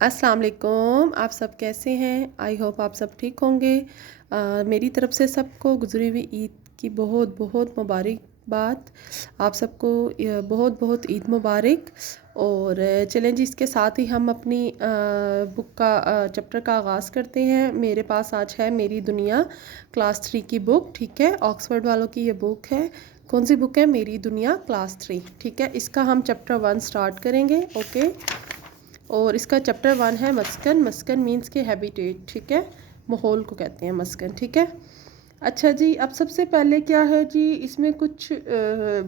अस्सलाम वालेकुम। आप सब कैसे हैं? आई होप आप सब ठीक होंगे। मेरी तरफ से सबको गुज़री हुई ईद की बहुत बहुत मुबारकबाद। आप सबको बहुत बहुत ईद मुबारक। और चलें जी, इसके साथ ही हम अपनी बुक का चैप्टर का आगाज़ करते हैं। मेरे पास आज है मेरी दुनिया क्लास 3 की बुक। ठीक है, ऑक्सफोर्ड वालों की ये बुक है। कौन सी बुक है? मेरी दुनिया क्लास 3। ठीक है, इसका हम चैप्टर 1 स्टार्ट करेंगे। ओके, और इसका चैप्टर 1 है मस्कन। मस्कन मीन्स के हैबिटेट। ठीक है, माहौल को कहते हैं मस्कन। ठीक है, अच्छा जी, अब सबसे पहले क्या है जी, इसमें कुछ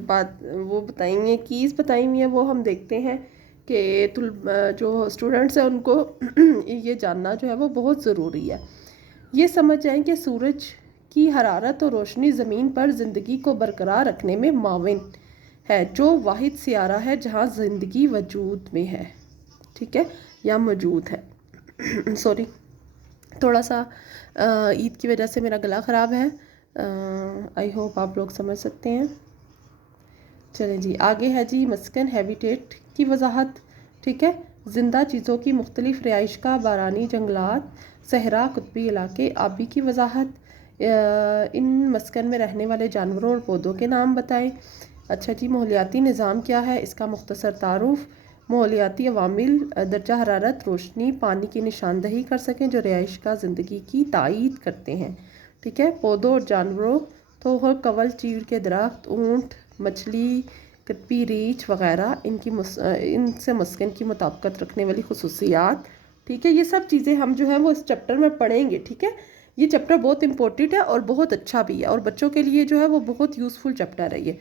बात वो बताई हुई है, कीज़ बताई हुई है, वो हम देखते हैं कि जो स्टूडेंट्स हैं उनको ये जानना जो है वो बहुत ज़रूरी है। ये समझ जाएं कि सूरज की हरारत और रोशनी ज़मीन पर ज़िंदगी को बरकरार रखने में माविन है, जो वाहिद सियारा है जहाँ ज़िंदगी वजूद में है। ठीक है, या मौजूद है। सॉरी, थोड़ा सा ईद की वजह से मेरा गला ख़राब है। आई होप आप लोग समझ सकते हैं। चलें जी, आगे है जी मस्कन हैबिटेट की वजाहत। ठीक है, ज़िंदा चीज़ों की मुख्तलिफ रिहाइश का, बारानी जंगलात, सहरा, कुतबी इलाके, आबी की वजाहत। इन मस्कन में रहने वाले जानवरों और पौधों के नाम बताएं। अच्छा जी, माहौलियाती निज़ाम क्या है, इसका मुख्तसर तारुफ। माहौलियाती अवामिल दर्जा हरारत, रोशनी, पानी की निशानदही कर सकें जो रिहाइश का ज़िंदगी की तायीद करते हैं। ठीक है, पौधों और जानवरों तो कवल, चीड़ के दरख्त, ऊँट, मछली, कतपी, रीछ वगैरह, इनसे मस्कन की मुताबिकत रखने वाली खसूसियात। ठीक है, ये सब चीज़ें हम जो है वो इस चैप्टर में पढ़ेंगे। ठीक है, ये चैप्टर बहुत इंपॉर्टेंट है और बहुत अच्छा भी है, और बच्चों के लिए जो है वो बहुत यूज़फुल चैप्टर है ये।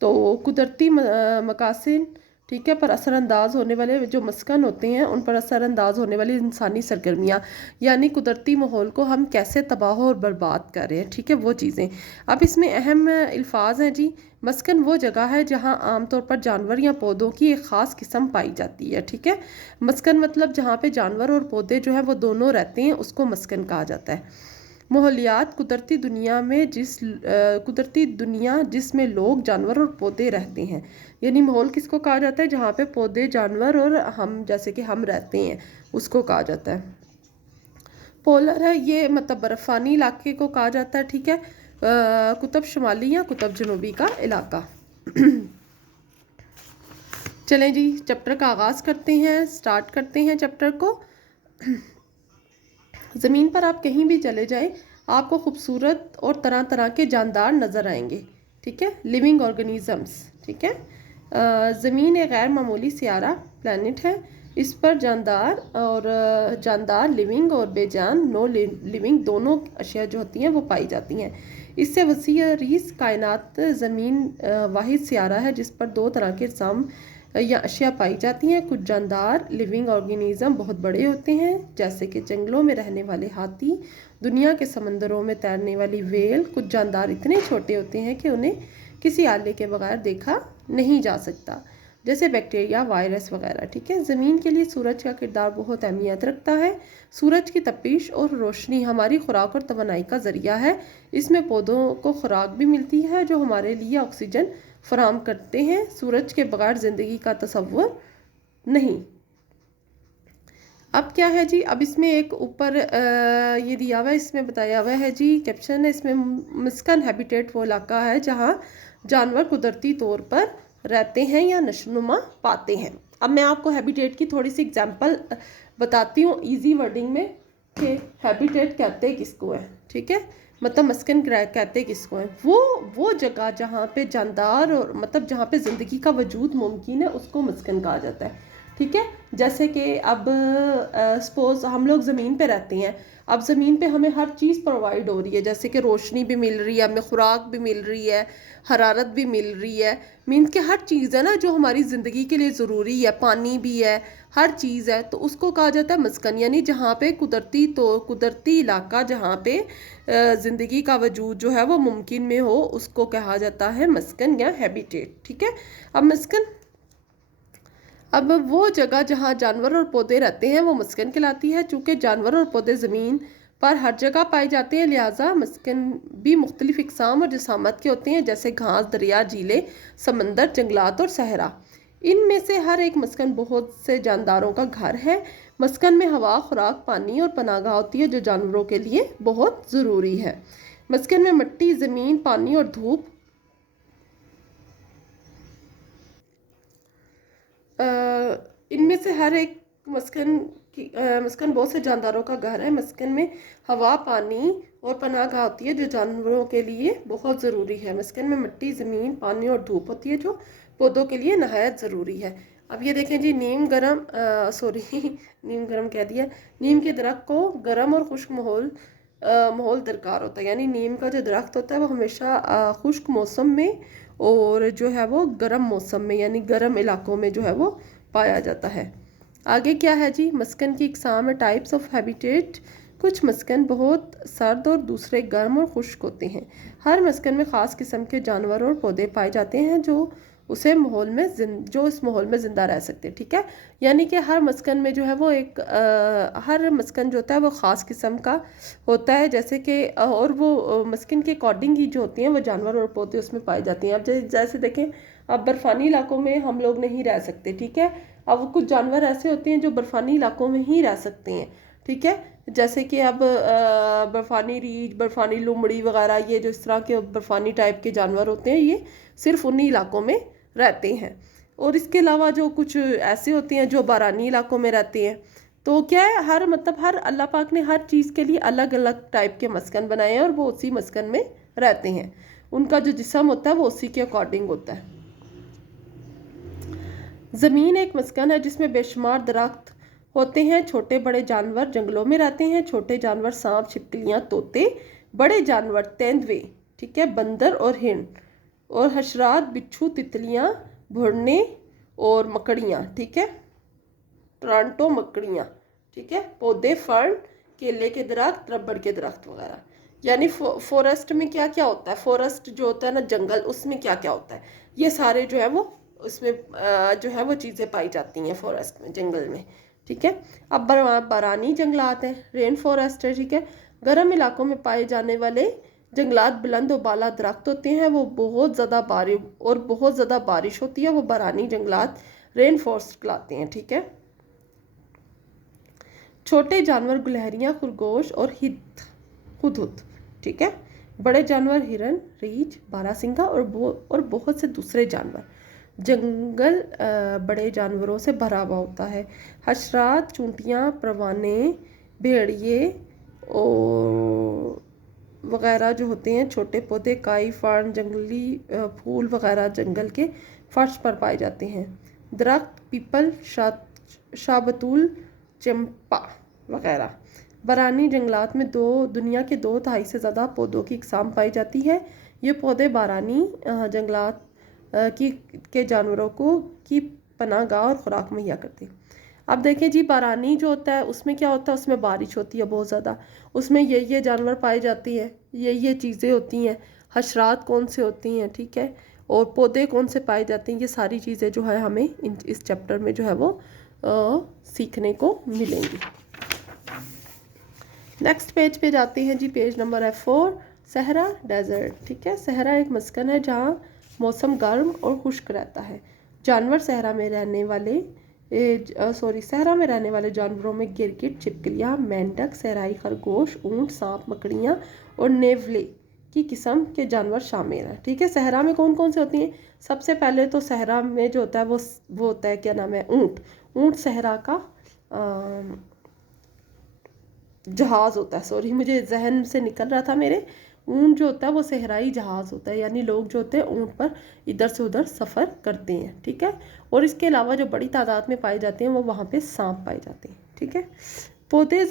तो कुदरती मकासिन, ठीक है, पर असरअंदाज होने वाले जो मस्कन होते हैं उन पर असरअंदाज होने वाली इंसानी सरगर्मियाँ, यानी कुदरती माहौल को हम कैसे तबाह और बर्बाद कर रहे हैं। ठीक है, वो चीज़ें। अब इसमें अहम अल्फाज हैं जी। मस्कन वो जगह है जहाँ आमतौर पर जानवर या पौधों की एक ख़ास किस्म पाई जाती है। ठीक है, मस्कन मतलब जहाँ पे जानवर और पौधे जो है वो दोनों रहते हैं, उसको मस्कन कहा जाता है। माहौलियात, कुदरती दुनिया जिसमें लोग, जानवर और पौधे रहते हैं। यानी माहौल किसको कहा जाता है? जहाँ पे पौधे, जानवर और हम जैसे कि हम रहते हैं, उसको कहा जाता है। पोलर है ये, मतलब बर्फानी इलाके को कहा जाता है। ठीक है, कुतुब शुमाली या कुतुब जनूबी का इलाका। चलें जी, चैप्टर का आगाज़ करते हैं, स्टार्ट करते हैं चैप्टर को। ज़मीन पर आप कहीं भी चले जाएं, आपको खूबसूरत और तरह तरह के जानदार नज़र आएंगे। ठीक है, लिविंग ऑर्गेनिजम्स। ठीक है, ज़मीन एक गैर मामूली सियारा प्लैनेट है। इस पर जानदार लिविंग और बेजान नो लिविंग दोनों अशिया जो होती हैं वो पाई जाती हैं। इससे वसी रीस कायनात ज़मीन वाहिद सियारा है जिस पर दो तरह के सम या अशिया पाई जाती हैं। कुछ जानदार लिविंग ऑर्गेनिज्म बहुत बड़े होते हैं, जैसे कि जंगलों में रहने वाले हाथी, दुनिया के समंदरों में तैरने वाली वेल। कुछ जानदार इतने छोटे होते हैं कि उन्हें किसी आले के बगैर देखा नहीं जा सकता, जैसे बैक्टीरिया, वायरस वगैरह। ठीक है, ज़मीन के लिए सूरज का किरदार बहुत अहमियत रखता है। सूरज की तपिश और रोशनी हमारी खुराक और तवानाई का ज़रिया है। इसमें पौधों को खुराक भी मिलती है जो हमारे लिए ऑक्सीजन फराम करते हैं। सूरज के बगैर ज़िंदगी का तस्वुर नहीं। अब क्या है जी, अब इसमें एक ऊपर ये दिया हुआ है, इसमें बताया हुआ है जी, कैप्शन है इसमें, मस्कन हैबिटेट वो इलाका है जहाँ जानवर कुदरती तौर पर रहते हैं या नशोनुमा पाते हैं। अब मैं आपको हैबिटेट की थोड़ी सी एग्जांपल बताती हूँ इजी वर्डिंग में कि हैबिटेट कहते किसको है। ठीक है, मतलब मस्कन कहते किसको है? वो जगह जहाँ पे जानदार और मतलब जहाँ पे ज़िंदगी का वजूद मुमकिन है, उसको मस्कन कहा जाता है। ठीक है, जैसे कि अब सपोज हम लोग ज़मीन पे रहते हैं। अब ज़मीन पे हमें हर चीज़ प्रोवाइड हो रही है, जैसे कि रोशनी भी मिल रही है, हमें खुराक भी मिल रही है, हरारत भी मिल रही है। मीन्स के हर चीज़ है ना जो हमारी ज़िंदगी के लिए ज़रूरी है, पानी भी है, हर चीज़ है, तो उसको कहा जाता है मस्कन। यानी जहाँ पे कुदरती इलाका जहाँ पे ज़िंदगी का वजूद जो है वो मुमकिन में हो, उसको कहा जाता है मस्कन या हैबिटेट। ठीक है, अब वो जगह जहाँ जानवर और पौधे रहते हैं वो मस्कन कहलाती है। चूँकि जानवर और पौधे ज़मीन पर हर जगह पाए जाते हैं, लिहाजा मस्कन भी मुख्तलिफ इकसाम और जसामत के होते हैं, जैसे घास, दरिया, झीलें, समंदर, जंगलात और सहरा। इनमें से हर एक मस्कन बहुत से जानदारों का घर है। मस्कन में हवा, खुराक, पानी और पनाहगाह होती है जो जानवरों के लिए बहुत ज़रूरी है। मस्कन में मिट्टी, ज़मीन, पानी और धूप, इनमें से हर एक मस्कन बहुत से जानदारों का घर है। मस्कन में हवा, पानी और पनाहगाह होती है जो जानवरों के लिए बहुत ज़रूरी है। मस्कन में मिट्टी, ज़मीन, पानी और धूप होती है जो पौधों के लिए नहायत ज़रूरी है। अब ये देखें जी, नीम गरम सॉरी नीम गरम कह दिया। नीम के दरख्त को गर्म और खुश्क माहौल दरकार होता है। यानी नीम का जो दरख्त होता है वो हमेशा खुश्क मौसम में और जो है वो गर्म मौसम में यानी गर्म इलाकों में जो है वो पाया जाता है। आगे क्या है जी, मस्कन की इकसाम है, टाइप्स ऑफ हैबिटेट। कुछ मस्कन बहुत सर्द और दूसरे गर्म और खुश्क होते हैं। हर मस्कन में ख़ास किस्म के जानवर और पौधे पाए जाते हैं जो इस माहौल में ज़िंदा रह सकते हैं। ठीक है, यानी कि हर मस्कन में जो है वो हर मस्कन जो होता है वो ख़ास किस्म का होता है, जैसे कि और वो मस्कन के अकॉर्डिंग ही जो होती हैं वो जानवर और पौधे उसमें पाए जाते हैं। अब जैसे देखें, अब बर्फ़ानी इलाकों में हम लोग नहीं रह सकते। ठीक है, अब कुछ जानवर ऐसे होते हैं जो बर्फ़ानी इलाकों में ही रह सकते हैं। ठीक है, जैसे कि अब बर्फ़ानी रीछ, बर्फ़ानी लोमड़ी वगैरह, ये जो इस तरह के बर्फ़ानी टाइप के जानवर होते हैं ये सिर्फ उन्हीं इलाकों में रहते हैं। और इसके अलावा जो कुछ ऐसे होते हैं जो बारानी इलाकों में रहते हैं। तो क्या है, हर अल्लाह पाक ने हर चीज़ के लिए अलग अलग टाइप के मस्कन बनाए हैं और वो उसी मस्कन में रहते हैं। उनका जो जिस्म होता है वो उसी के अकॉर्डिंग होता है। ज़मीन एक मस्कन है जिसमें बेशुमार दरख्त होते हैं। छोटे बड़े जानवर जंगलों में रहते हैं। छोटे जानवर सांप, छिपकलियाँ, तोते। बड़े जानवर तेंदुए, ठीक है, बंदर और हिरण। और हशरात, बिच्छू, तितलियाँ, भुरने और मकड़ियाँ। ठीक है, टरांटो मकड़ियाँ। ठीक है, पौधे, फर्न, केले के दरख्त, रबड़ के दरख्त वगैरह। यानी फॉरेस्ट में क्या क्या होता है, फॉरेस्ट जो होता है ना, जंगल, उसमें क्या क्या होता है, ये सारे जो है वो उसमें जो है वो चीज़ें पाई जाती हैं फॉरेस्ट में, जंगल में। ठीक है, अब बारानी जंगलात हैं, रेन फॉरेस्ट है। ठीक है, गर्म इलाकों में पाए जाने वाले जंगलात बुलंद और बाला दरख्त होते हैं, वो बहुत ज़्यादा बारिश होती है, वो बारानी जंगलात रेन फॉरेस्ट कहलाते हैं। ठीक है, छोटे जानवर गुलहरियाँ, खरगोश और हुदहुद। ठीक है, बड़े जानवर हिरन, रीछ, बारहसिंगा और बहुत से दूसरे जानवर। जंगल बड़े जानवरों से भरा हुआ होता है। हशरात, चूंटियाँ, परवाने, भेड़िए और वगैरह जो होते हैं। छोटे पौधे, काई, फर्न, जंगली फूल वगैरह जंगल के फर्श पर पाए जाते हैं। दरख्त, पीपल, शाहबतूल, चंपा वगैरह। बरानी जंगलात में दुनिया के 2/3 से ज़्यादा पौधों की इकसाम पाई जाती है। ये पौधे बारानी जंगलात के जानवरों की पनाहगाह और खुराक मुहैया करते हैं। अब देखें जी, बारानी जो होता है उसमें क्या होता है, उसमें बारिश होती है बहुत ज़्यादा, उसमें ये जानवर पाए जाते हैं, ये चीज़ें होती हैं। हशरात कौन से होती हैं, ठीक है, और पौधे कौन से पाए जाते हैं, ये सारी चीज़ें जो है हमें इस चैप्टर में जो है वो सीखने को मिलेंगी। नेक्स्ट पेज पे जाते हैं जी, पेज नंबर है 4, सहरा डेजर्ट। ठीक है, सहरा एक मस्कन है जहाँ मौसम गर्म और खुश्क रहता है। सहरा में रहने वाले जानवरों में गिरगिट, छिपकलियाँ, मेंढक, सहराई खरगोश, ऊंट, सांप, मकड़ियाँ और नेवले की किस्म के जानवर शामिल हैं। ठीक है, सहरा में कौन कौन से होती हैं? सबसे पहले तो सहरा में जो होता है वो होता है, क्या नाम है, ऊंट सहरा का जहाज़ होता है। सॉरी, मुझे जहन से निकल रहा था मेरे। ऊंट जो होता है वो सहराई जहाज़ होता है, यानी लोग जो होते हैं ऊंट पर इधर से उधर सफ़र करते हैं। ठीक है, और इसके अलावा जो बड़ी तादाद में पाए जाते हैं वो वहाँ पे सांप पाए जाते हैं। ठीक है, पौधे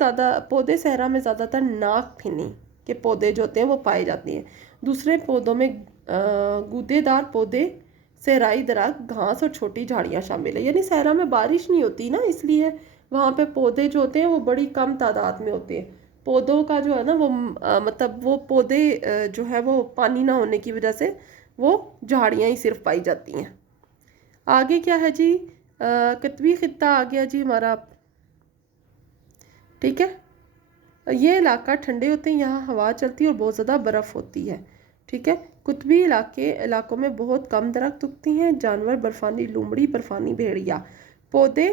सहरा में ज़्यादातर नाक फिनी के पौधे जो होते हैं वो पाए जाते हैं। दूसरे पौधों में गूदेदार पौधे, सहराई दरख्त, घास और छोटी झाड़ियाँ शामिल है। यानी सहरा में बारिश नहीं होती ना, इसलिए वहाँ पे पौधे जो होते हैं वो बड़ी कम तादाद में होते हैं। पौधों का जो है ना वो मतलब वो पौधे जो है वो पानी ना होने की वजह से वो झाड़ियाँ ही सिर्फ पाई जाती हैं। आगे क्या है जी, कतवी खित्ता आ गया जी हमारा। ठीक है, ये इलाका ठंडे होते हैं, यहाँ हवा चलती है और बहुत ज़्यादा बर्फ़ होती है। ठीक है। कुतबी इलाकों में बहुत कम दरख्त उगती हैं। जानवर बर्फानी लोमड़ी, बर्फानी भेड़िया। पौधे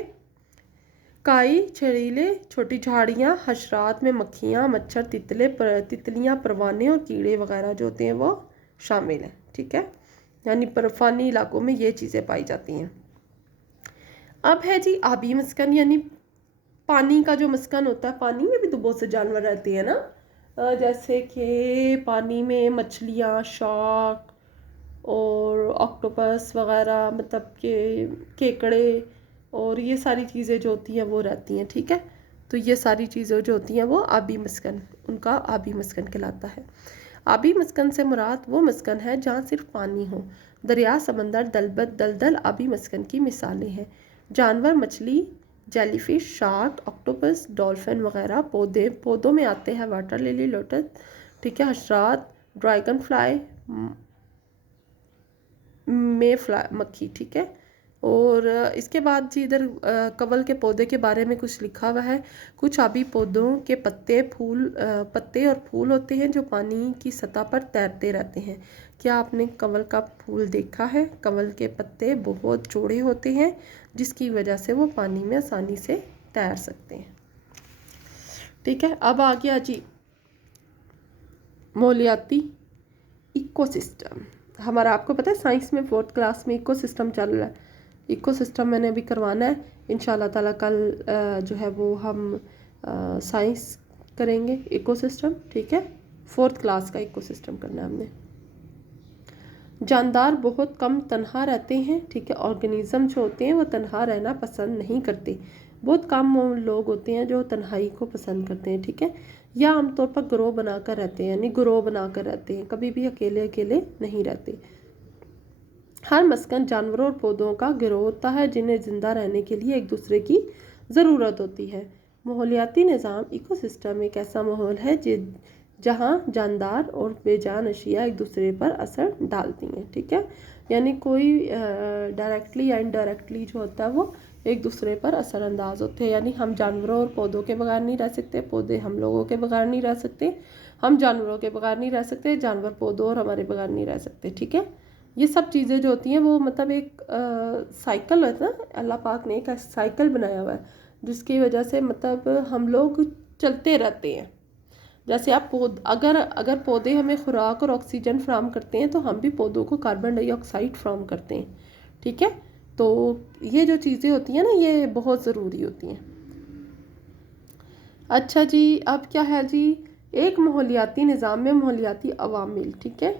काई, छड़ीले, छोटी झाड़ियाँ, हशरात में मक्खियाँ, मच्छर, तितलियाँ, परवाने और कीड़े वगैरह जो होते हैं वो शामिल हैं, ठीक है। यानी बर्फानी इलाकों में ये चीज़ें पाई जाती हैं। अब है जी आबी मस्कन, यानी पानी का जो मस्कन होता है। पानी में भी तो बहुत से जानवर रहते हैं ना, जैसे कि पानी में मछलियाँ, शार्क और ऑक्टोपस वगैरह, मतलब के केकड़े और ये सारी चीज़ें जो होती हैं वो रहती हैं, ठीक है। तो ये सारी चीज़ें जो होती हैं वो आबी मस्कन, उनका आबी मस्कन कहलाता है। आबी मस्कन से मुराद वो मस्कन है जहाँ सिर्फ पानी हो। दरिया, समंदर, दलदल आबी मस्कन की मिसालें हैं। जानवर मछली, जेलीफिश, शार्क, ऑक्टोपस, डॉल्फिन वगैरह। पौधों में आते हैं वाटर लिली, लोटस, ठीक है, हशरात, ड्रैगन फ्लाई, मे फ्लाई, मक्खी, ठीक है। और इसके बाद जी इधर कवल के पौधे के बारे में कुछ लिखा हुआ है। कुछ आबी पौधों के पत्ते और फूल होते हैं जो पानी की सतह पर तैरते रहते हैं। क्या आपने कवल का फूल देखा है? कवल के पत्ते बहुत चौड़े होते हैं जिसकी वजह से वो पानी में आसानी से तैर सकते हैं, ठीक है। अब आ गया जी माहौलियाती इकोसिस्टम। हमारा आपको पता है साइंस में 4th क्लास में इकोसिस्टम चल रहा है। इकोसिस्टम मैंने अभी करवाना है इंशाल्लाह ताला। कल जो है वो हम साइंस करेंगे इकोसिस्टम, ठीक है। 4th क्लास का इकोसिस्टम करना है हमने। जानदार बहुत कम तन्हा रहते हैं, ठीक है। ऑर्गेनिज्म जो होते हैं वो तन्हा रहना पसंद नहीं करते। बहुत कम लोग होते हैं जो तन्हाई को पसंद करते हैं, ठीक है। या आमतौर पर ग्रोह बनाकर रहते हैं, यानी ग्रोह बनाकर रहते हैं, कभी भी अकेले अकेले नहीं रहते। हर मस्कन जानवरों और पौधों का गिरोह होता है जिन्हें जिंदा रहने के लिए एक दूसरे की ज़रूरत होती है। माहौलियाती निज़ाम इकोसिस्टम एक ऐसा माहौल है जहाँ जानदार और बेजान अशिया एक दूसरे पर असर डालती हैं, ठीक है। यानी कोई डायरेक्टली या इनडायरेक्टली जो होता है वो एक दूसरे पर असरअंदाज होते हैं। यानी हम जानवरों और पौधों के बगैर नहीं रह सकते, पौधे हम लोगों के बगैर नहीं रह सकते, हम जानवरों के बगैर नहीं रह सकते, जानवर पौधों और हमारे बगैर नहीं रह सकते, ठीक है। ये सब चीज़ें जो होती हैं वो मतलब एक साइकिल है ना, अल्लाह पाक ने एक साइकिल बनाया हुआ है जिसकी वजह से मतलब हम लोग चलते रहते हैं। जैसे आप अगर पौधे हमें खुराक और ऑक्सीजन फ्राहम करते हैं तो हम भी पौधों को कार्बन डाइऑक्साइड फ्राहम करते हैं, ठीक है। तो ये जो चीज़ें होती हैं ना ये बहुत ज़रूरी होती हैं। अच्छा जी, अब क्या है जी, एक माहौलियाती निज़ाम में माहौलियाती अवामिल, ठीक है।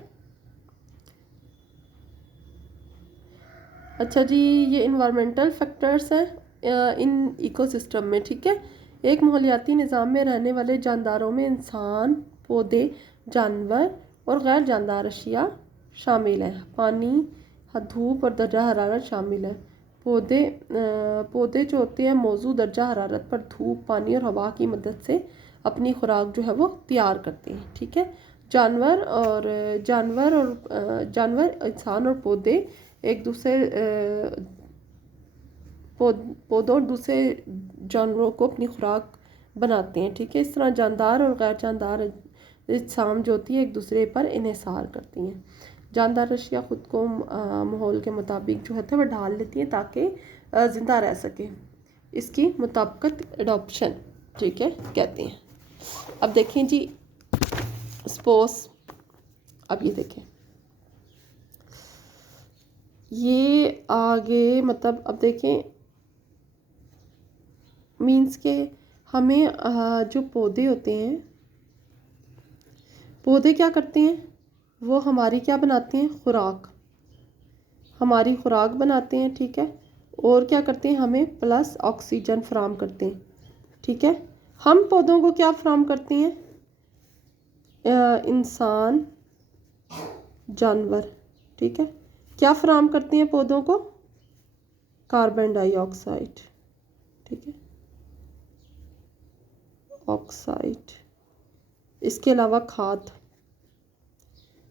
अच्छा जी, ये इन्वायरमेंटल फैक्टर्स हैं इन इकोसिस्टम में, ठीक है। एक माहौलियाती निज़ाम में रहने वाले जानदारों में इंसान, पौधे, जानवर और गैर जानदार अशिया शामिल हैं। पानी, धूप और दर्जा हरारत शामिल है। पौधे जो होते हैं मौजूद दर्जा हरारत पर धूप, पानी और हवा की मदद से अपनी खुराक जो है वो तैयार करते हैं, ठीक है। जानवर, इंसान और पौधे एक दूसरे पौधों और दूसरे जानवरों को अपनी खुराक बनाते हैं, ठीक है। इस तरह जानदार और गैर जानदार अजसाम जो होती है एक दूसरे पर इन्हिसार करती हैं। जानदार अशिया ख़ुद को माहौल के मुताबिक जो है वो ढाल लेती हैं ताकि ज़िंदा रह सके। इसकी मुताबिकत एडॉप्शन, ठीक है, कहते हैं। अब देखें जी स्पोस, अब ये देखें ये आगे मतलब अब देखें मीन्स के हमें जो पौधे होते हैं, पौधे क्या करते हैं, वो हमारी क्या बनाते हैं, खुराक, हमारी खुराक बनाते हैं, ठीक है। और क्या करते हैं, हमें प्लस ऑक्सीजन फ्राहम करते हैं, ठीक है। हम पौधों को क्या फ्राहम करते हैं, इंसान, जानवर, ठीक है, क्या फ्राहम करते हैं पौधों को, कार्बन डाइऑक्साइड, ठीक है, ऑक्साइड। इसके अलावा खाद,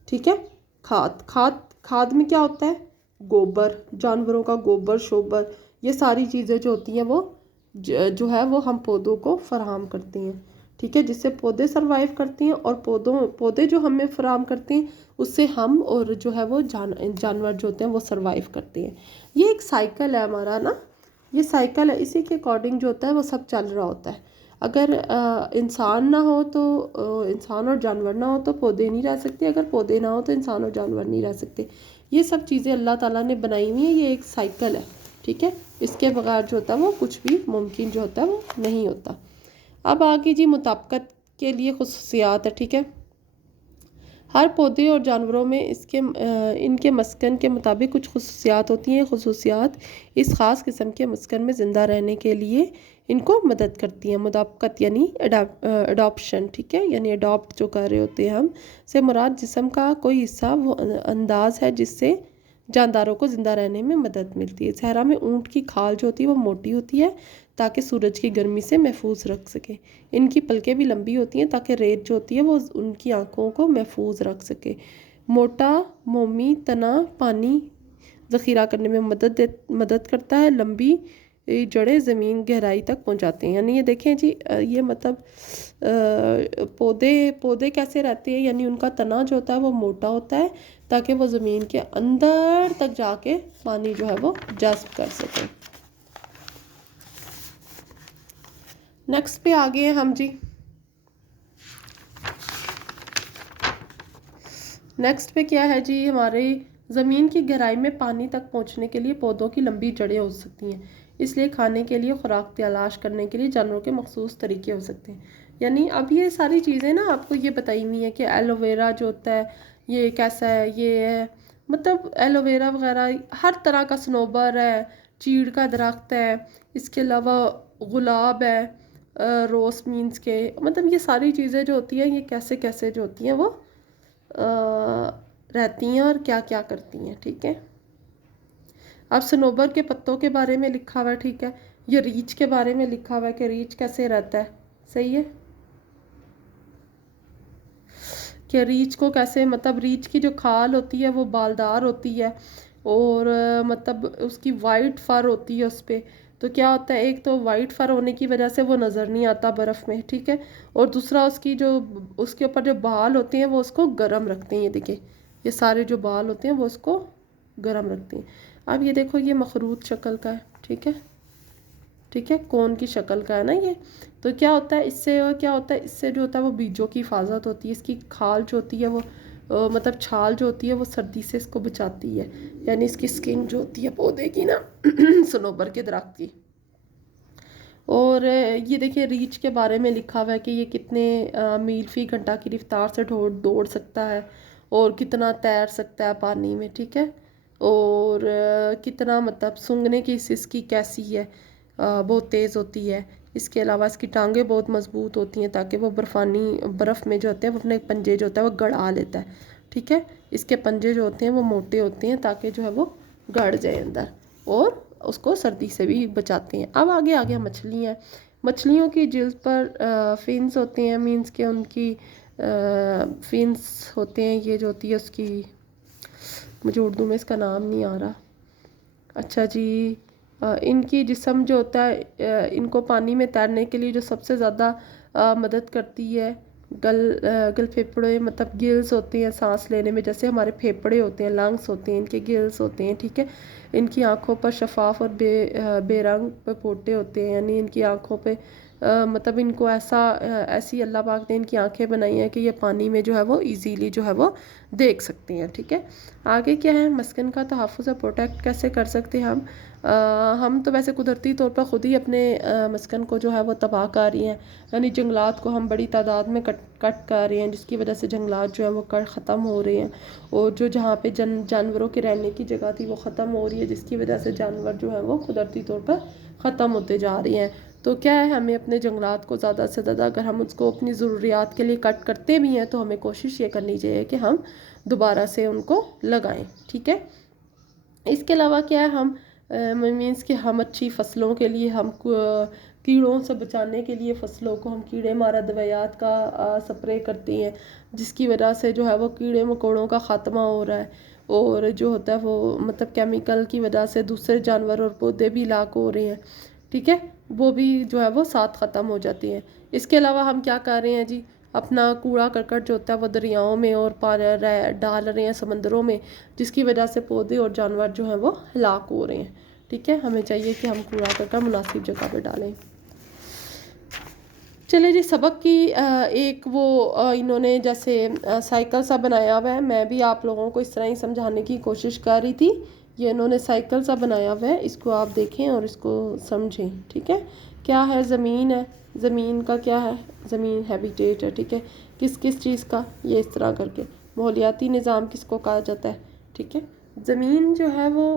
ठीक है, खाद में क्या होता है, गोबर, जानवरों का गोबर शोबर, ये सारी चीज़ें जो होती हैं वो जो है वो हम पौधों को फराहम करते हैं, ठीक है, जिससे पौधे सरवाइव करते हैं और पौधे जो हमें फराहम करते हैं उससे हम और जो है वो जानवर जो होते हैं वो सरवाइव करते हैं। ये एक साइकिल है हमारा ना, ये साइकिल है, इसी के अकॉर्डिंग जो होता है वो सब चल रहा होता है। अगर इंसान ना हो तो इंसान और जानवर ना हो तो पौधे नहीं रह सकते, अगर पौधे ना हो तो इंसान और जानवर नहीं रह सकते। ये सब चीज़ें अल्लाह ताला ने बनाई हुई हैं, ये एक साइकिल है, ठीक है। इसके बगैर जो होता है वो कुछ भी मुमकिन जो होता है वो नहीं होता। अब आगे जी मुताबिकत के लिए खुसूसियात है, ठीक है। हर पौधे और जानवरों में इनके मस्कन के मुताबिक कुछ खुसूसियात होती हैं। खुसूसियात इस ख़ास किस्म के मस्कन में ज़िंदा रहने के लिए इनको मदद करती हैं। मुताबिकत यानी अडॉप्शन, ठीक है, यानी अडॉप्ट जो कर रहे होते हैं हम, से मुराद जिस्म का कोई हिस्सा वो अंदाज है जिससे जानदारों को ज़िंदा रहने में मदद मिलती है। सहरा में ऊँट की खाल जो होती है वो मोटी होती है ताकि सूरज की गर्मी से महफूज रख सके। इनकी पलकें भी लंबी होती हैं ताकि रेत जो होती है वो उनकी आँखों को महफूज रख सके। मोटा मोमी तना पानी ज़ख़ीरा करने में मदद करता है। लंबी जड़ें ज़मीन गहराई तक पहुंचाते हैं। यानी ये देखें जी, ये मतलब पौधे कैसे रहते हैं, यानी उनका तना जो होता है वो मोटा होता है ताकि वो ज़मीन के अंदर तक जाके पानी जो है वो जज़्ब कर सके। नेक्स्ट पे आ गए हैं हम जी। नेक्स्ट पे क्या है जी, हमारे ज़मीन की गहराई में पानी तक पहुंचने के लिए पौधों की लंबी जड़ें हो सकती हैं, इसलिए खाने के लिए खुराक तलाश करने के लिए जानवरों के मखसूस तरीके हो सकते हैं। यानी अब ये सारी चीज़ें ना आपको ये बताई हुई है कि एलोवेरा जो होता है ये कैसा है, ये है मतलब एलोवेरा वगैरह हर तरह का, सनोबर है, चीड़ का दरख्त है, इसके अलावा गुलाब है, रोस मीन्स के, मतलब ये सारी चीज़ें जो होती हैं ये कैसे कैसे जो होती हैं वो रहती हैं और क्या क्या करती हैं, ठीक है। अब सनोबर के पत्तों के बारे में लिखा हुआ है, ठीक है। ये रीछ के बारे में लिखा हुआ है कि रीछ कैसे रहता है, सही है, कि रीछ को कैसे, मतलब रीछ की जो खाल होती है वो बालदार होती है और मतलब उसकी वाइट फर होती है उस पर। तो क्या होता है, एक तो वाइट फर होने की वजह से वो नज़र नहीं आता बर्फ़ में, ठीक है, और दूसरा उसकी जो उसके ऊपर जो बाल होते हैं वो उसको गर्म रखते हैं। ये देखिए, ये सारे जो बाल होते हैं वो उसको गर्म रखते हैं। अब ये देखो, ये मखरूत शक्ल का है, ठीक है, ठीक है, कोन की शक्ल का है ना ये। तो क्या होता है इससे, और क्या होता है इससे जो होता है वो बीजों की हिफाजत होती है। इसकी खाल जो होती है वो मतलब छाल जो होती है वो सर्दी से इसको बचाती है। यानी इसकी स्किन जो होती है पौधे की ना सनोबर के दरख्त की। और ये देखिए रीछ के बारे में लिखा हुआ है कि ये कितने मील फी घंटा की रफ्तार से दौड़ सकता है और कितना तैर सकता है पानी में, ठीक है, और कितना मतलब सूंघने की इसकी कैसी है, बहुत तेज़ होती है। इसके अलावा इसकी टांगें बहुत मजबूत होती हैं ताकि वो बर्फ़ में जो होते हैं वो अपने पंजे जो होता है वो गड़ा लेता है, ठीक है। इसके पंजे जो होते हैं वो मोटे होते हैं ताकि जो है वो गड़ जाए अंदर, और उसको सर्दी से भी बचाते हैं। अब आगे आगे मछलियाँ, मछलियों की जिल्द पर फिन्स होते हैं, मीन्स के उनकी फिन्स होते हैं, ये जो होती है उसकी, मुझे उर्दू में इसका नाम नहीं आ रहा, अच्छा जी, इनकी जिस्म जो होता है इनको पानी में तैरने के लिए जो सबसे ज़्यादा मदद करती है गल फेफड़े, मतलब गिल्स होते हैं सांस लेने में, जैसे हमारे फेफड़े होते हैं, लंग्स होते हैं, इनके गिल्स होते हैं, ठीक है। इनकी आँखों पर शफाफ और बेरंग पपोटे होते हैं, यानी इनकी आँखों पे मतलब इनको ऐसी अल्लाह पाक ने इनकी आंखें बनाई हैं कि ये पानी में जो है वो इजीली जो है वो देख सकते हैं, ठीक है। आगे क्या है, मस्कन का तहफ़्फ़ुज़ प्रोटेक्ट कैसे कर सकते हैं हम तो वैसे कुदरती तौर पर ख़ुद ही अपने मस्कन को जो है वो तबाह कर रही हैं। यानी जंगलात को हम बड़ी तादाद में कट कर रहे हैं, जिसकी वजह से जंगलात जो है वो ख़त्म हो रहे हैं, और जो जहाँ पे जानवरों के रहने की जगह थी वो ख़त्म हो रही है, जिसकी वजह से जानवर जो है वो कुदरती तौर पर ख़त्म होते जा रहे हैं। तो क्या है, हमें अपने जंगलात को ज़्यादा से ज़्यादा, अगर हम उसको अपनी ज़रूरियात के लिए कट करते भी हैं तो हमें कोशिश ये करनी चाहिए कि हम दोबारा से उनको लगाएं, ठीक है। इसके अलावा क्या है, हम मीन्स कि हम अच्छी फसलों के लिए, हम कीड़ों से बचाने के लिए फसलों को हम कीड़े मारा दवायात का स्प्रे करते हैं, जिसकी वजह से जो है वो कीड़े मकोड़ों का ख़ात्मा हो रहा है, और जो होता है वो मतलब केमिकल की वजह से दूसरे जानवर और पौधे भी लाक हो रहे हैं, ठीक है, वो भी जो है वो साथ ख़त्म हो जाती हैं। इसके अलावा हम क्या कर रहे हैं जी, अपना कूड़ा करकट जो होता है वो दरियाओं में और डाल रहे हैं समंदरों में, जिसकी वजह से पौधे और जानवर जो हैं वो हलाक हो रहे हैं। ठीक है, हमें चाहिए कि हम कूड़ा करकट मुनासिब जगह पे डालें। चले जी, सबक की एक वो इन्होंने जैसे साइकिल सा बनाया हुआ है, मैं भी आप लोगों को इस तरह ही समझाने की कोशिश कर रही थी। ये इन्होंने साइकिल सा बनाया हुआ है, इसको आप देखें और इसको समझें। ठीक है, क्या है, ज़मीन है, ज़मीन का क्या है, ज़मीन हैबिटेट है। ठीक है, किस किस चीज़ का, ये इस तरह करके माहौलियाती निज़ाम किसको कहा जाता है। ठीक है, ज़मीन जो है वो,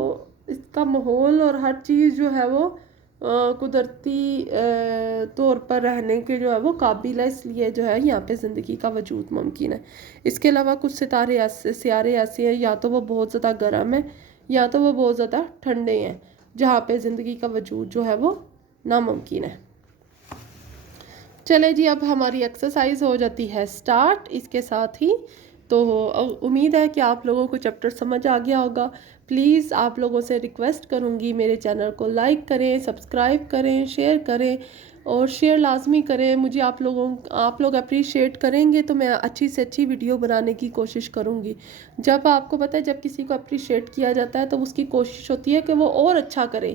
इसका माहौल और हर चीज़ जो है वो कुदरती तौर पर रहने के जो है वो काबिल है, इसलिए जो है यहाँ पे ज़िंदगी का वजूद मुमकिन है। इसके अलावा कुछ सियारे ऐसे हैं, या तो वो बहुत ज़्यादा गर्म है या तो वो बहुत ज़्यादा ठंडे हैं, जहाँ पे ज़िंदगी का वजूद जो है वो नामुमकिन है। चले जी, अब हमारी एक्सरसाइज हो जाती है स्टार्ट इसके साथ ही। तो उम्मीद है कि आप लोगों को चैप्टर समझ आ गया होगा। प्लीज़ आप लोगों से रिक्वेस्ट करूँगी, मेरे चैनल को लाइक करें, सब्सक्राइब करें, शेयर करें, और शेयर लाजमी करें। मुझे आप लोग अप्रिशिएट करेंगे तो मैं अच्छी से अच्छी वीडियो बनाने की कोशिश करूँगी। जब आपको पता है, जब किसी को अप्रिशिएट किया जाता है तो उसकी कोशिश होती है कि वो और अच्छा करे।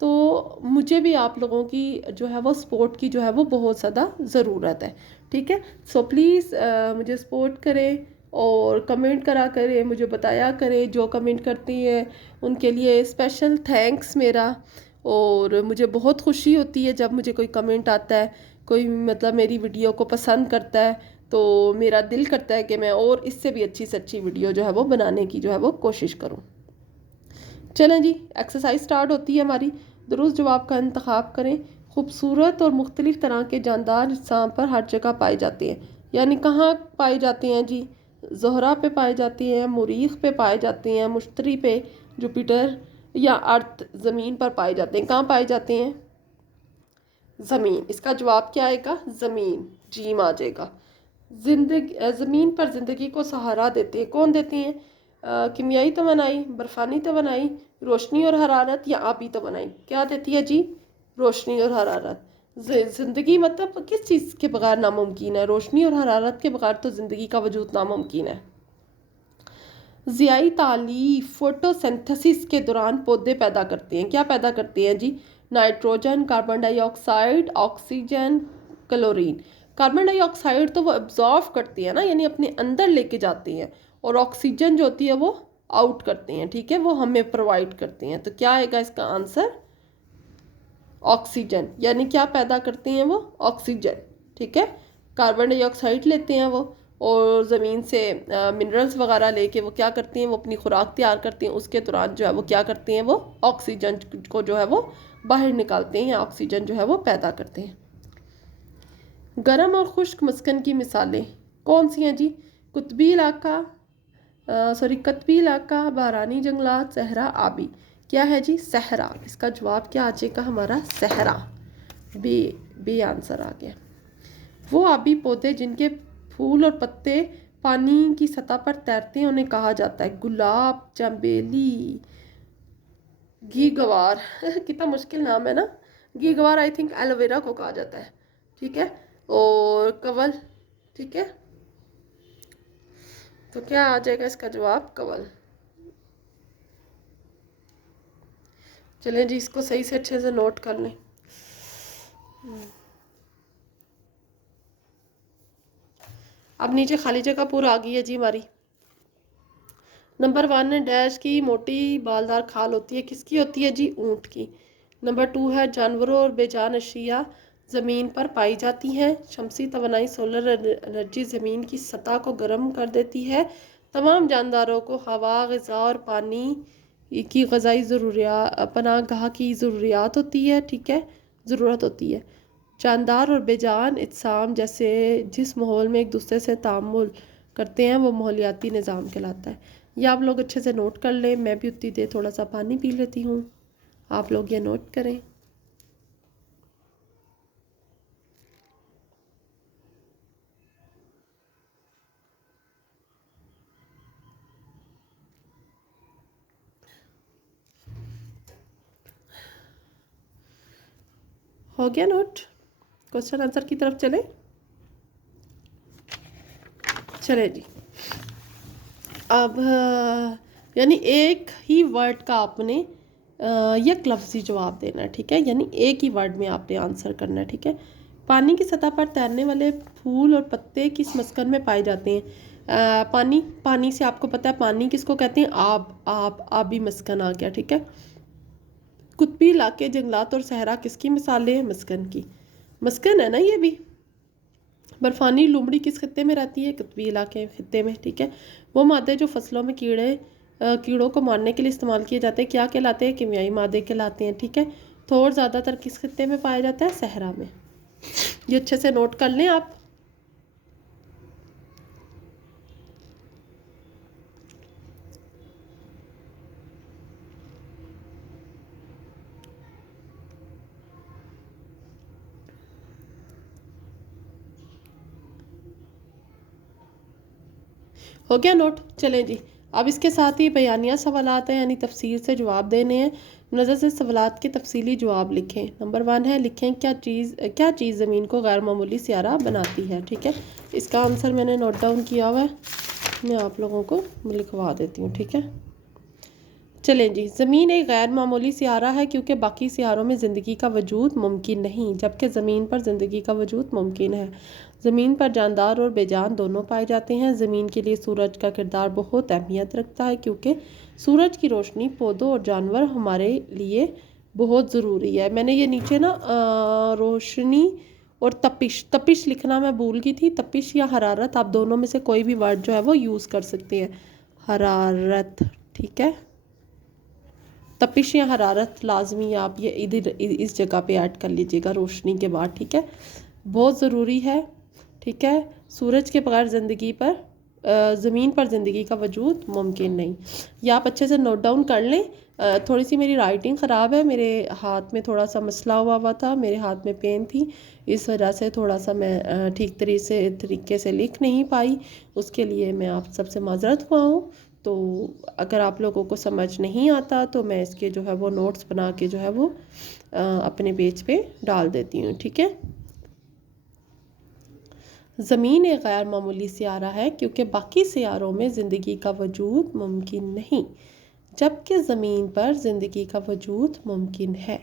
तो मुझे भी आप लोगों की जो है वो सपोर्ट की जो है वो बहुत ज़्यादा ज़रूरत है। ठीक है, सो प्लीज़ मुझे सपोर्ट करें और कमेंट करा करें, मुझे बताया करें। जो कमेंट करती हैं उनके लिए स्पेशल थैंक्स मेरा। और मुझे बहुत खुशी होती है जब मुझे कोई कमेंट आता है, कोई मतलब मेरी वीडियो को पसंद करता है, तो मेरा दिल करता है कि मैं और इससे भी अच्छी से अच्छी वीडियो जो है वो बनाने की जो है वो कोशिश करूँ। चलें जी, एक्सरसाइज स्टार्ट होती है हमारी। दुरुस्त जवाब का इंतखाब करें। खूबसूरत और मुख्तलिफ तरह के जानदार अजसाम पर हर जगह पाए जाते हैं। यानी कहाँ पाए जाते हैं जी, ज़ोहरा पे पाए जाते हैं, मुरीख पे पाए जाते हैं, मुश्तरी पे, जुपिटर या अर्थ ज़मीन पर पाए जाते हैं। कहाँ पाए जाते हैं, ज़मीन। इसका जवाब क्या आएगा, ज़मीन, जीम आ जाएगा। ज़मीन पर ज़िंदगी को सहारा देते हैं, कौन देते हैं, कीमियाई तवानाई, बर्फ़ानी तवानाई, रोशनी और हरारत या आबी तवानाई। क्या देती है जी, रोशनी और हरारत। ज़िंदगी मतलब किस चीज़ के बगैर नामुमकिन है, रोशनी और हरारत के बगैर तो ज़िंदगी का वजूद नामुमकिन है। ज़ियाई तालीफ फोटोसिंथेसिस के दौरान पौधे पैदा करते हैं, क्या पैदा करते हैं जी, nitrogen, carbon dioxide, oxygen, chlorine. Carbon dioxide तो वो एब्जॉर्व करती है ना, यानी अपने अंदर लेके जाते हैं, और ऑक्सीजन जो होती है वो आउट करते हैं। ठीक है, वो हमें प्रोवाइड करते हैं। तो क्या आएगा इसका आंसर, ऑक्सीजन। यानी क्या पैदा करते हैं वो, ऑक्सीजन। ठीक है, कार्बन डाइऑक्साइड लेते हैं वो, और ज़मीन से मिनरल्स वगैरह लेके वो क्या करती हैं, वो अपनी खुराक तैयार करती हैं। उसके दौरान जो है वो क्या करती हैं, वो ऑक्सीजन को जो है वो बाहर निकालते हैं, ऑक्सीजन जो है वो पैदा करते हैं। गर्म और खुश्क मस्कन की मिसालें कौन सी हैं जी, कुतबी इलाका, कतबी इलाका, बारानी जंगलात, सहरा, आबी। क्या है जी, सहरा। इसका जवाब क्या आ जाएगा हमारा, सहरा। बी, बी आंसर आ गया। वो आबी पौधे जिनके फूल और पत्ते पानी की सतह पर तैरते हैं उन्हें कहा जाता है, गुलाब, चमेली, घी गवार कितना मुश्किल नाम है ना, घी गवार आई थिंक एलोवेरा को कहा जाता है। ठीक है, और कवल। ठीक है, तो क्या आ जाएगा इसका जवाब, कवल। चलें जी, इसको सही से अच्छे से नोट कर लें। अब नीचे खाली जगह पूरा आ गई है जी हमारी। नंबर 1 है, डैश की मोटी बालदार खाल होती है, किसकी होती है जी, ऊँट की। नंबर 2 है, जानवरों और बेजान अशिया ज़मीन पर पाई जाती हैं। शमसी तवानाई, सोलर एनर्जी ज़मीन की सतह को गर्म कर देती है। तमाम जानदारों को हवा, ग़िज़ा और पानी की ग़िज़ाई ज़रूरियात, पनाह की ज़रूरियात होती है। ठीक है, ज़रूरत होती है। जानदार और बेजान इत्साम जैसे जिस माहौल में एक दूसरे से तामुल करते हैं वो माहौलियाती निज़ाम कहलाता है। ये आप लोग अच्छे से नोट कर लें। मैं भी उतनी देर थोड़ा सा पानी पी लेती हूँ, आप लोग ये नोट करें। हो गया नोट? क्वेश्चन आंसर की तरफ चले। चले जी। अब यानी एक ही वर्ड का आपने एक लफ्ज़ी जवाब देना है, ठीक है। यानी एक ही वर्ड में आपने आंसर करना है, ठीक है। पानी की सतह पर तैरने वाले फूल और पत्ते किस मस्कन में पाए जाते हैं? पानी, पानी से आपको पता है पानी किसको कहते हैं? आबी मस्कन आ गया, ठीक है। कुतबी इलाके, जंगलात और सहरा किसकी मिसालें हैं? मस्कन की। मस्कन है ना ये भी। बर्फानी लोमड़ी किस खित्ते में रहती है? कुतबी इलाके खित्ते में, ठीक है। वो मादे जो फसलों में कीड़ों को मारने के लिए इस्तेमाल किए जाते हैं क्या कहलाते हैं? कीमियाई मादे कहलाते हैं, ठीक है। थोर ज़्यादातर किस खित्ते में पाया जाता है? सहरा में। ये अच्छे से नोट कर लें आप। हो गया नोट? चलें जी। अब इसके साथ ही बयानिया सवालात हैं, यानी तफसील से जवाब देने हैं। नज़र से सवालात के तफसीली जवाब लिखें। नंबर 1 है, लिखें क्या चीज़ ज़मीन को गैर मामूली सियारा बनाती है, ठीक है। इसका आंसर मैंने नोट डाउन किया हुआ है, मैं आप लोगों को लिखवा देती हूँ, ठीक है। चलें जी। ज़मीन एक गैर मामूली सियारा है क्योंकि बाकी सियारों में ज़िंदगी का वजूद मुमकिन नहीं, जबकि ज़मीन पर ज़िंदगी का वजूद मुमकिन है। ज़मीन पर जानदार और बेजान दोनों पाए जाते हैं। ज़मीन के लिए सूरज का किरदार बहुत अहमियत रखता है क्योंकि सूरज की रोशनी पौधों और जानवर हमारे लिए बहुत ज़रूरी है। मैंने ये नीचे ना रोशनी और तपिश लिखना मैं भूल गई थी। तपिश या हरारत, आप दोनों में से कोई भी वर्ड जो है वो यूज़ कर सकते हैं। हरारत, ठीक है। तपिश या हरारत लाजमी आप ये इधर इस जगह पे ऐड कर लीजिएगा रोशनी के बाद, ठीक है। बहुत ज़रूरी है, ठीक है। सूरज के बगैर ज़िंदगी पर ज़मीन पर ज़िंदगी का वजूद मुमकिन नहीं। ये आप अच्छे से नोट डाउन कर लें। थोड़ी सी मेरी राइटिंग ख़राब है, मेरे हाथ में थोड़ा सा मसला हुआ था, मेरे हाथ में पेन थी, इस वजह से थोड़ा सा मैं ठीक तरीके से लिख नहीं पाई। उसके लिए मैं आप सबसे माजरत हुआ हूँ। तो अगर आप लोगों को समझ नहीं आता तो मैं इसके जो है वो नोट्स बना के जो है वो अपने पेज पे डाल देती हूँ, ठीक है। ज़मीन एक गैर मामूली सियारा है क्योंकि बाकी सियारों में ज़िंदगी का वजूद मुमकिन नहीं, जबकि ज़मीन पर ज़िंदगी का वजूद मुमकिन है।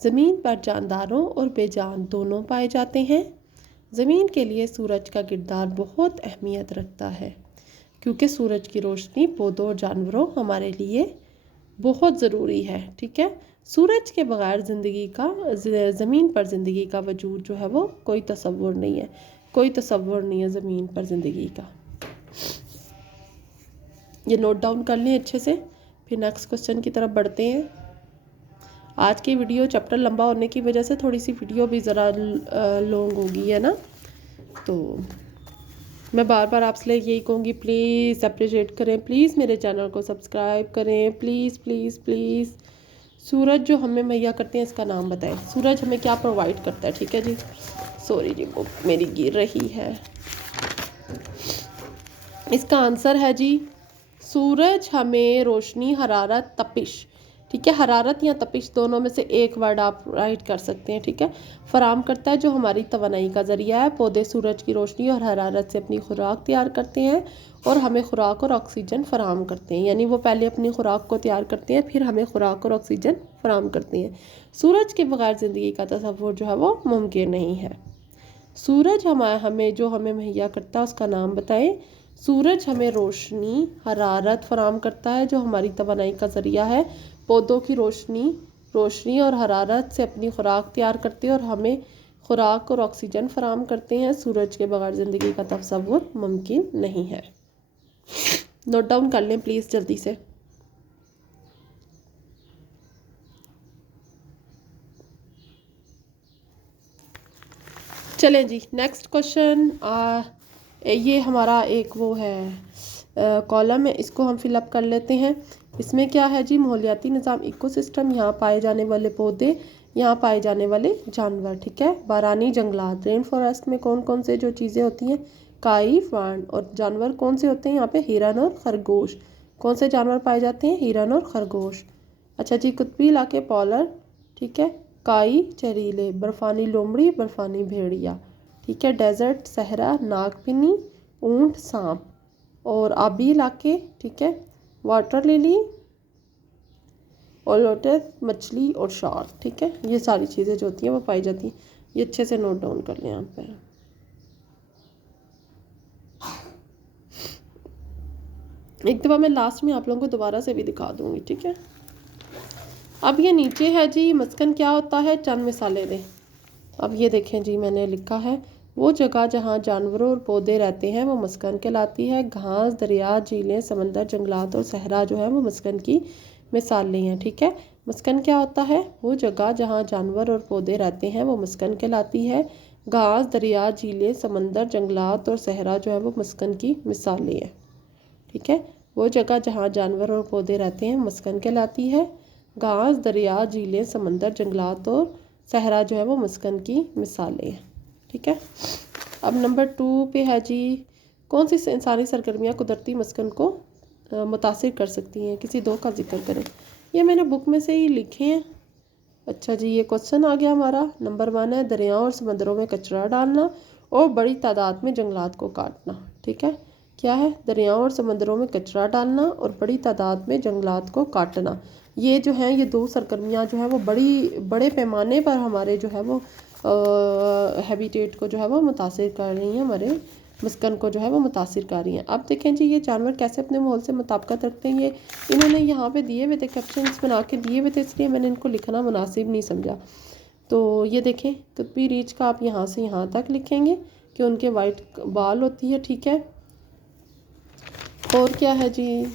ज़मीन पर जानदारों और बेजान दोनों पाए जाते हैं। ज़मीन के लिए सूरज का किरदार बहुत अहमियत रखता है क्योंकि सूरज की रोशनी पौधों और जानवरों हमारे लिए बहुत ज़रूरी है, ठीक है। सूरज के बगैर ज़मीन पर ज़िंदगी का वजूद जो है वो कोई तसव्वुर नहीं है, कोई तसव्वुर नहीं है ज़मीन पर ज़िंदगी का। ये नोट डाउन कर लें अच्छे से, फिर नेक्स्ट क्वेश्चन की तरफ बढ़ते हैं। आज की वीडियो चैप्टर लंबा होने की वजह से थोड़ी सी वीडियो भी ज़रा लॉन्ग होगी, है ना। तो मैं बार बार आपसे यही कहूँगी, प्लीज़ अप्रिशिएट करें, प्लीज़ मेरे चैनल को सब्सक्राइब करें, प्लीज़ प्लीज़ प्लीज़। सूरज जो हमें मुहैया करते हैं इसका नाम बताएं। सूरज हमें क्या प्रोवाइड करता है, ठीक है जी। सॉरी जी, वो मेरी गिर रही है। इसका आंसर है जी, सूरज हमें रोशनी, हरारत, तपिश, ठीक है। हरारत या तपिश दोनों में से एक वर्ड आप राइट कर सकते हैं, ठीक है। फराम करता है जो हमारी तवानाई का ज़रिया है। पौधे सूरज की रोशनी और हरारत से अपनी खुराक तैयार करते हैं और हमें खुराक और ऑक्सीजन फराम करते हैं। यानी वो पहले अपनी खुराक को तैयार करते हैं, फिर हमें खुराक और ऑक्सीजन फराम करते हैं। सूरज के बगैर ज़िंदगी का तसव्वुर जो है वो मुमकिन नहीं है। सूरज हमें मुहैया करता है उसका नाम बताएं। सूरज हमें रोशनी, हरारत फराम करता है जो हमारी तवानाई का ज़रिया है। पौधों की रोशनी और हरारत से अपनी खुराक तैयार करते हैं और हमें खुराक और ऑक्सीजन फराम करते हैं। सूरज के बगैर ज़िंदगी का तसव्वुर मुमकिन नहीं है। नोट डाउन कर लें प्लीज़ जल्दी से। चलें जी, नेक्स्ट क्वेश्चन। ये हमारा एक वो है कॉलम है, इसको हम फिलअप कर लेते हैं। इसमें क्या है जी, माहौलियाती निज़ाम, इकोसिस्टम, यहाँ पाए जाने वाले पौधे, यहाँ पाए जाने वाले जानवर, ठीक है। बारानी जंगलात, रेन फॉरेस्ट में कौन कौन से जो चीज़ें होती हैं, काई, फांड, और जानवर कौन से होते हैं यहाँ पे, हिरन और खरगोश। कौन से जानवर पाए जाते हैं, हिरन और खरगोश। अच्छा जी, कुतबी इलाके, पॉलर, ठीक है। काई चरीले, बर्फानी लोमड़ी, बर्फानी भेड़िया, ठीक है। डेजर्ट सहरा, नागपिनी, ऊंट, सांप। और आबी इलाके, ठीक है, वाटर लिली, और लोटस, मछली और शार्क, ठीक है। ये सारी चीज़ें जो होती हैं वो पाई जाती हैं। ये अच्छे से नोट डाउन कर लें यहाँ पर। एक दफ़ा मैं लास्ट में आप लोगों को दोबारा से भी दिखा दूँगी, ठीक है। अब ये नीचे है जी, मस्कन क्या होता है, चंद मिसालें दें। अब ये देखें जी, मैंने लिखा है वो जगह जहाँ जानवरों और पौधे रहते हैं वो मस्कन कहलाती है। घास, दरिया, झीलें, समंदर, जंगलात और सहरा जो है वो मस्कन की मिसालें हैं, ठीक है। मस्कन क्या होता है, वो जगह जहाँ जानवर और पौधे रहते हैं वो मस्कन कहलाती है। घास, दरिया, झीलें, समंदर, जंगलात और सहरा जो है वो मस्कन की मिसालें हैं, ठीक है। वो जगह जहाँ जानवर और पौधे रहते हैं मस्कन कहलाती है। घास, दरिया, झीलें, समंदर, जंगलात और सहरा जो है वो मस्कन की मिसालें हैं, ठीक है। अब नंबर 2 पे है जी, कौन सी इंसानी सरगर्मियाँ कुदरती मस्कन को मुतासिर कर सकती हैं, किसी दो का जिक्र करें। ये मैंने बुक में से ही लिखे हैं। अच्छा जी, ये क्वेश्चन आ गया हमारा। नंबर 1 है दरियाओं और समंदरों में कचरा डालना और बड़ी तादाद में जंगलात को काटना, ठीक है। क्या है, दरियाओं और समंदरों में कचरा डालना और बड़ी तादाद में जंगलात को काटना। ये जो है, ये दो सरगर्मियाँ जो है वो बड़े पैमाने पर हमारे जो है वो हैबिटेट को जो है वो मुतासिर कर रही हैं, हमारे मस्कन को जो है वो मुतासिर कर रही हैं। अब देखें जी, ये जानवर कैसे अपने माहौल से मुताबिकत रखते हैं। ये इन्होंने यहाँ पे दिए हुए थे, कैप्शंस बना के दिए हुए थे, इसलिए मैंने इनको लिखना मुनासिब नहीं समझा। तो ये देखें, कुतबी रीछ का आप यहाँ से यहाँ तक लिखेंगे कि उनके वाइट बाल होती है, ठीक है। और क्या है जी,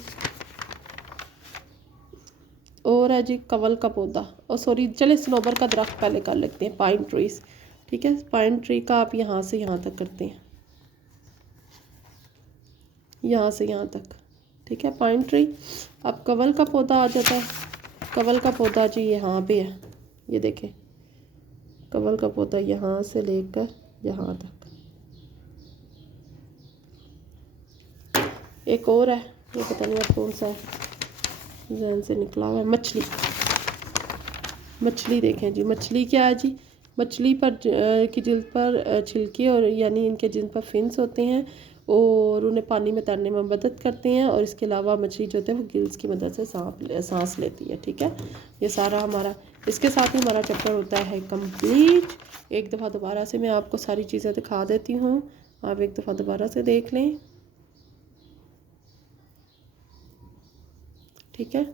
और है जी कवल का पौधा, और सॉरी चले सनोबर का दरख्त पहले कर लेते हैं, पाइन ट्रीज, ठीक है। पाइन ट्री का आप यहाँ से यहाँ तक करते हैं, यहाँ से यहाँ तक, ठीक है, पाइन ट्री। अब कवल का पौधा आ जाता है। कवल का पौधा जी यहाँ पे है, ये देखें, कवल का पौधा यहाँ से लेकर यहाँ तक। एक और है, ये पता नहीं अब कौन सा है, जहन से निकला हुआ है। मछली, मछली देखें जी, मछली क्या है जी, मछली पर की जिल्द पर छिलके और यानी इनके जिन पर फिन्स होते हैं और उन्हें पानी में तैरने में मदद करते हैं। और इसके अलावा मछली जो होती है वो गिल्स की मदद से सांस लेती है, ठीक है। ये सारा हमारा, इसके साथ ही हमारा चैप्टर होता है कंप्लीट। एक दफ़ा दोबारा से मैं आपको सारी चीज़ें दिखा देती हूँ, आप एक दफ़ा दोबारा से देख लें, ठीक है।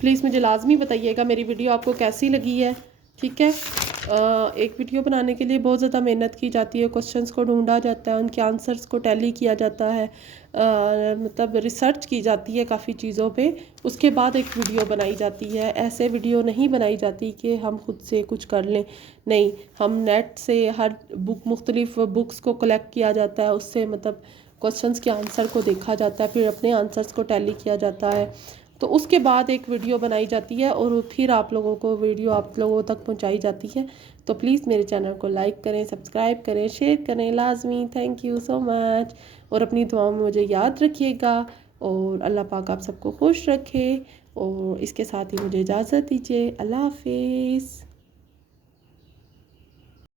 प्लीज़ मुझे लाजमी बताइएगा मेरी वीडियो आपको कैसी लगी है, ठीक है। एक वीडियो बनाने के लिए बहुत ज़्यादा मेहनत की जाती है, क्वेश्चंस को ढूंढा जाता है, उनके आंसर्स को टैली किया जाता है, मतलब रिसर्च की जाती है काफ़ी चीज़ों पे, उसके बाद एक वीडियो बनाई जाती है। ऐसे वीडियो नहीं बनाई जाती कि हम खुद से कुछ कर लें, नहीं, हम नेट से हर मुख्तलिफ बुक्स को कलेक्ट किया जाता है, उससे मतलब क्वेश्चंस के आंसर को देखा जाता है, फिर अपने आंसर्स को टैली किया जाता है, तो उसके बाद एक वीडियो बनाई जाती है और फिर आप लोगों को वीडियो आप लोगों तक पहुंचाई जाती है। तो प्लीज़ मेरे चैनल को लाइक करें, सब्सक्राइब करें, शेयर करें लाजमी। Thank you so much. और अपनी दुआओं में मुझे याद रखिएगा और अल्लाह पाक आप सबको खुश रखे। और इसके साथ ही मुझे इजाज़त दीजिए। अल्लाह हाफिज़।